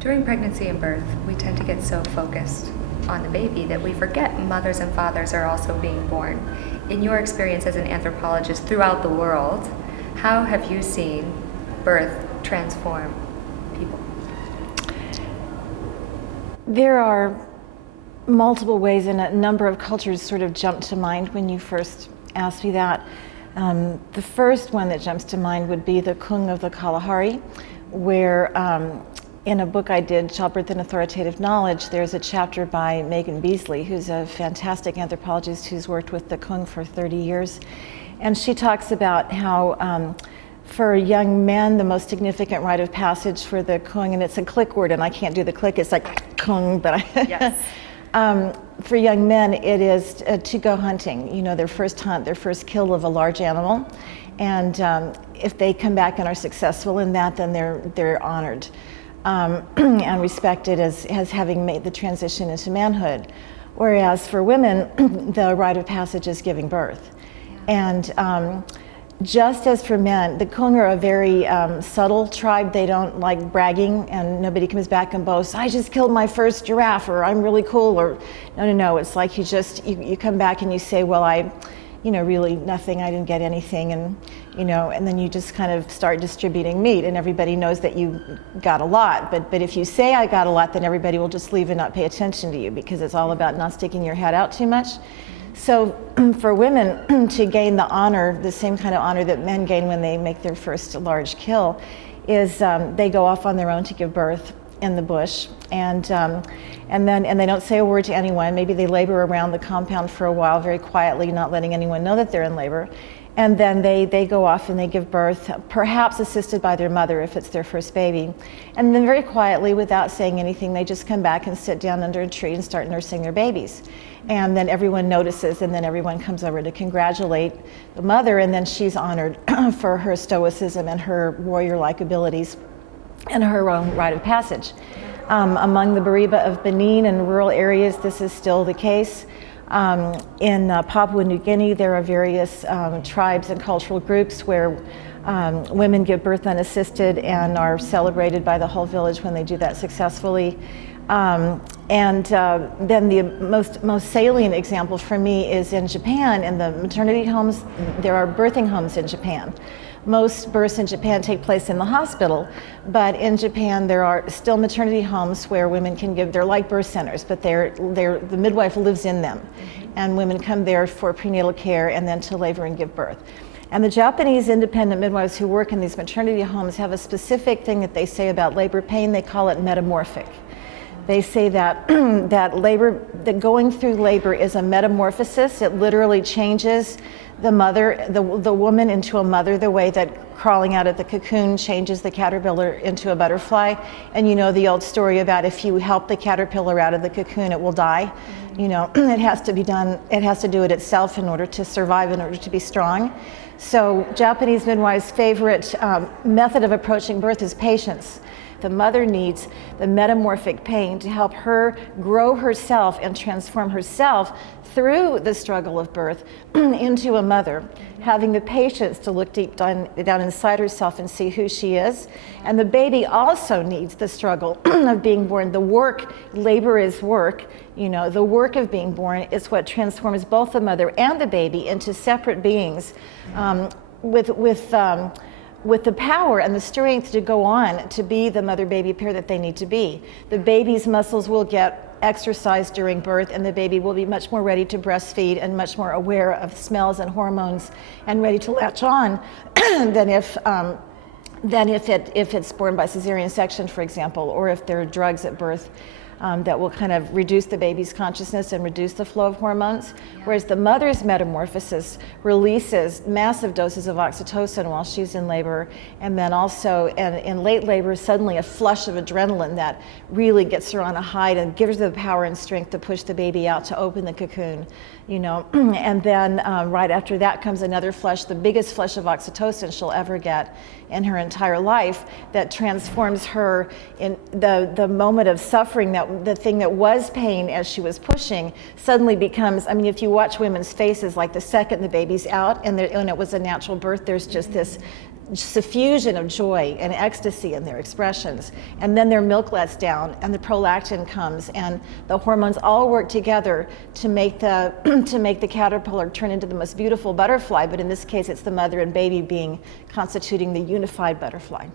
During pregnancy and birth, we tend to get so focused on the baby that we forget mothers and fathers are also being born. In your experience as an anthropologist throughout the world, how have you seen birth transform people? There are multiple ways, and a number of cultures sort of jumped to mind when you first asked me that. The first one that jumps to mind would be the Cocoon of the Kalahari, where in a book I did, Childbirth and Authoritative Knowledge, there's a chapter by Megan Beasley, who's a fantastic anthropologist who's worked with the Cocoon for 30 years. And she talks about how for young men, the most significant rite of passage for the Cocoon, and it's a click word, and I can't do the click, it's like Cocoon, but yes. For young men, it is to go hunting, you know, their first hunt, their first kill of a large animal. And if they come back and are successful in that, then they're honored and respected as having made the transition into manhood. Whereas for women, the rite of passage is giving birth. Yeah. And just as for men, the Cocoon are a very subtle tribe. They don't like bragging, and nobody comes back and boasts, I just killed my first giraffe, or I'm really cool, or no. It's like you come back and you say, well, really nothing, I didn't get anything, and and then you just kind of start distributing meat, and everybody knows that you got a lot. But if you say I got a lot, then everybody will just leave and not pay attention to you, because it's all about not sticking your head out too much. So for women to gain the honor, the same kind of honor that men gain when they make their first large kill, is they go off on their own to give birth in the bush, and they don't say a word to anyone. Maybe they labor around the compound for a while very quietly, not letting anyone know that they're in labor. And then they go off and they give birth, perhaps assisted by their mother if it's their first baby. And then very quietly, without saying anything, they just come back and sit down under a tree and start nursing their babies. And then everyone notices, and then everyone comes over to congratulate the mother, and then she's honored for her stoicism and her warrior-like abilities and her own rite of passage. Among the Bariba of Benin and rural areas, this is still the case. In Papua New Guinea, there are various tribes and cultural groups where women give birth unassisted and are celebrated by the whole village when they do that successfully. Then the most salient example for me is in Japan. In the maternity homes, there are birthing homes in Japan. Most births in Japan take place in the hospital, but in Japan there are still maternity homes where women can give, they're like birth centers, but the midwife lives in them, and women come there for prenatal care and then to labor and give birth. And the Japanese independent midwives who work in these maternity homes have a specific thing that they say about labor pain. They call it metamorphic. They say that that going through labor is a metamorphosis. It literally changes the mother, the woman into a mother, the way that crawling out of the cocoon changes the caterpillar into a butterfly. And you know the old story about if you help the caterpillar out of the cocoon, it will die. It has to be done, it has to do it itself in order to survive, in order to be strong. So Japanese midwives' favorite method of approaching birth is patience. The mother needs the metamorphic pain to help her grow herself and transform herself through the struggle of birth into a mother, having the patience to look deep down inside herself and see who she is. And the baby also needs the struggle of being born. The work, labor is work, the work of being born is what transforms both the mother and the baby into separate beings with the power and the strength to go on to be the mother-baby pair that they need to be. The baby's muscles will get exercised during birth, and the baby will be much more ready to breastfeed and much more aware of smells and hormones and ready to latch on than if it's born by cesarean section, for example, or if there are drugs at birth. that will kind of reduce the baby's consciousness and reduce the flow of hormones, whereas the mother's metamorphosis releases massive doses of oxytocin while she's in labor, and then also in late labor, suddenly a flush of adrenaline that really gets her on a high and gives her the power and strength to push the baby out to open the cocoon, you know. And then right after that comes another flush, the biggest flush of oxytocin she'll ever get in her entire life, that transforms her in the moment of suffering, that the thing that was pain as she was pushing suddenly becomes, I mean, if you watch women's faces, like the second the baby's out and it was a natural birth, there's just this suffusion of joy and ecstasy in their expressions. And then their milk lets down and the prolactin comes and the hormones all work together to make the to make the caterpillar turn into the most beautiful butterfly, but in this case it's the mother and baby constituting the unified butterfly.